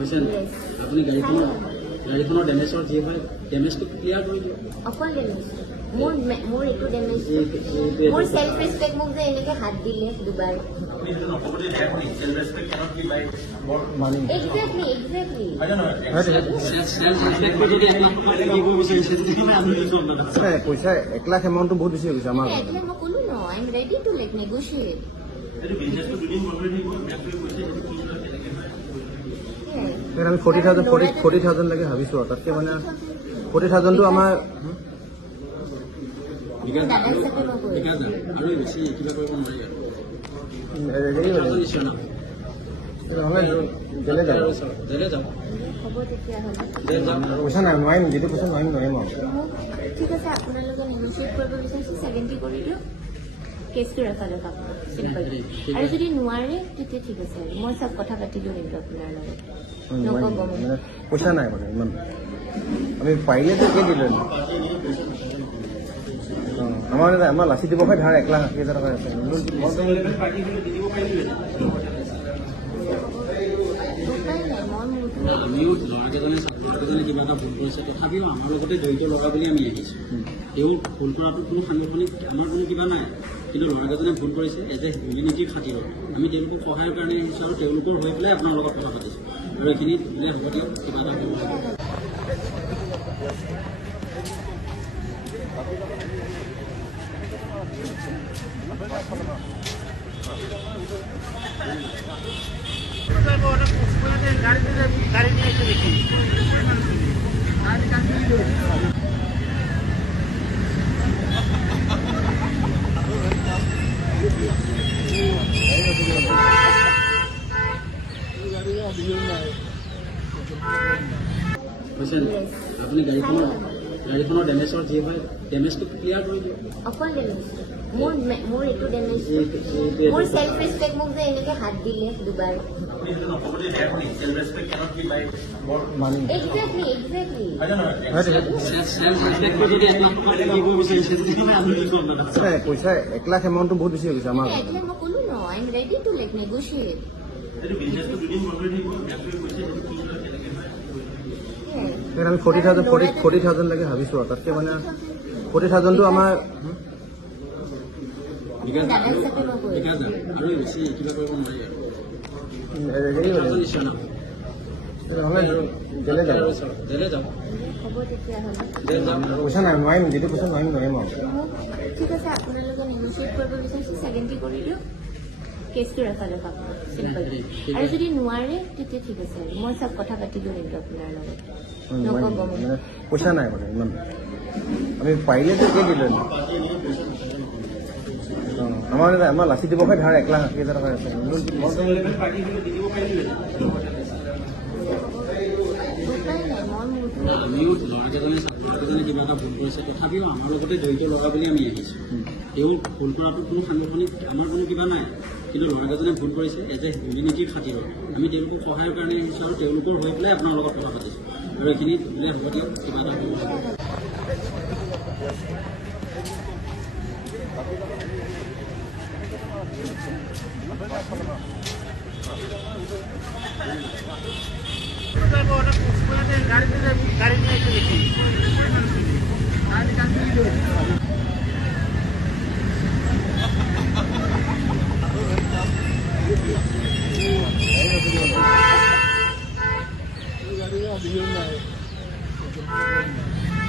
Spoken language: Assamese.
হৈছে আপুনি গাড়ীখনৰ ডেমেজৰ যি হয় ডেমেজটো ক্লিয়াৰ কৰি দিয়ক। অকল ডেমেজ মোৰ একো ডেমেজ মোৰ সেলফ ৰেসপেক্ট মোক যে এনেকে হাত দিলে দুবাৰ এক্সাক্টলি পইচা 1 লাখ এমাউণ্টটো বহুত বেছি হৈ গৈছে আমাৰ। মই ক'লো ন I am ready to like negotiate. আমি 40,000 লাগে ভাবিছো আৰু তাতকে মানে 40,000টো আমাৰ আৰু বেছি কিবা কৰিব নোৱাৰি আৰু পইচা নাই নোৱাৰিম যিটো পইচা নোৱাৰিম নোৱাৰিম আৰু ঠিক আছে আপোনালোকে নেগোচিয়েট কৰিব বিচাৰিছে 70 কৰি দিয়ক কেছটো ৰাখা দিয়ক আপোনাক চিম্পল আৰু যদি নোৱাৰে তেতিয়া ঠিক আছে মই চব কথা পাতি দিওঁ কিন্তু আপোনাৰ লগত নক'ব মানে পইচা নাই মানে ইমান আমি পাৰিলেতো একে দিলো আমাৰ লাচি ব্যৱসায় ধাৰ 1,80,000 টকা আছে আমিও ল'ৰাকেইজনে কিবা এটা ভুল কৰিছে তথাপিও আমাৰ লগতে জড়িত লগা বুলি আমি আহিছোঁ। তেওঁ ভুল কৰাটো কোনো সাংগঠনিক আমাৰ কোনো কিবা নাই, কিন্তু ল'ৰাকেইজনে ভুল কৰিছে এজ এ হিউমেনিটিৰ খাতিৰত আমি তেওঁলোকক সহায়ৰ কাৰণে আহিছোঁ আৰু তেওঁলোকৰ হৈ পেলাই আপোনাৰ লগত কথা পাতিছোঁ আৰু এইখিনি বোলে হ'ব দিয়ক কিবা এটা কৰিব হৈছে আপুনি গাড়ীখনৰ ডেমেজৰ যি হয় ডেমেজটো ক্লিয়াৰ কৰি দিয়ক। অকল ডেমেজ মোৰ একো ডেমেজ মোৰ সেলফ ৰেসপেক্ট মোক যে এনেকে হাত দিলে দুবাৰ পইচা 1 লাখ এমাউণ্টটো বহুত বেছি হৈ গৈছে আমাৰ। মই ক'লো ন I am ready to like negotiate. আমি 40,000 লাগে ভাবিছো আৰু তাতকে মানে 40,000টো আমাৰ আৰু বেছি কিবা কৰিব নোৱাৰি আৰু পইচা নাই নোৱাৰিম যিটো পইচা নোৱাৰিম নোৱাৰিম আৰু ঠিক আছে আপোনালোকে নেগোচিয়েট কৰিব বিচাৰিছে 70 কৰি দিয়ক কেছটো ৰাখা দিয়ক আপোনাক চিম্পল আৰু যদি নোৱাৰে তেতিয়া ঠিক আছে মই চব কথা পাতি দিওঁ কিন্তু আপোনাৰ লগত নক'ব মানে পইচা নাই মানে ইমান আমি পাৰিলেতো একে দিলো আমাৰ লাচি ব্যৱসায় ধাৰ 1,80,000 টকা আছে আমিও ল'ৰাকেইজনে কিবা এটা ভুল কৰিছে তথাপিও আমাৰ লগতে জড়িত লগা বুলি আমি আহিছোঁ। তেওঁ ভুল কৰাটো কোনো সাংগঠনিক আমাৰ কোনো কিবা নাই, কিন্তু ল'ৰাকেইজনে ভুল কৰিছে এজ এ হিউমেনিটিৰ খাতিৰত আমি তেওঁলোকক সহায়ৰ কাৰণে আহিছোঁ আৰু তেওঁলোকৰ হৈ পেলাই আপোনাৰ লগত কথা পাতিছোঁ আৰু এইখিনি বোলে হ'ব দিয়ক কিবা এটা কৰিব গাড়ী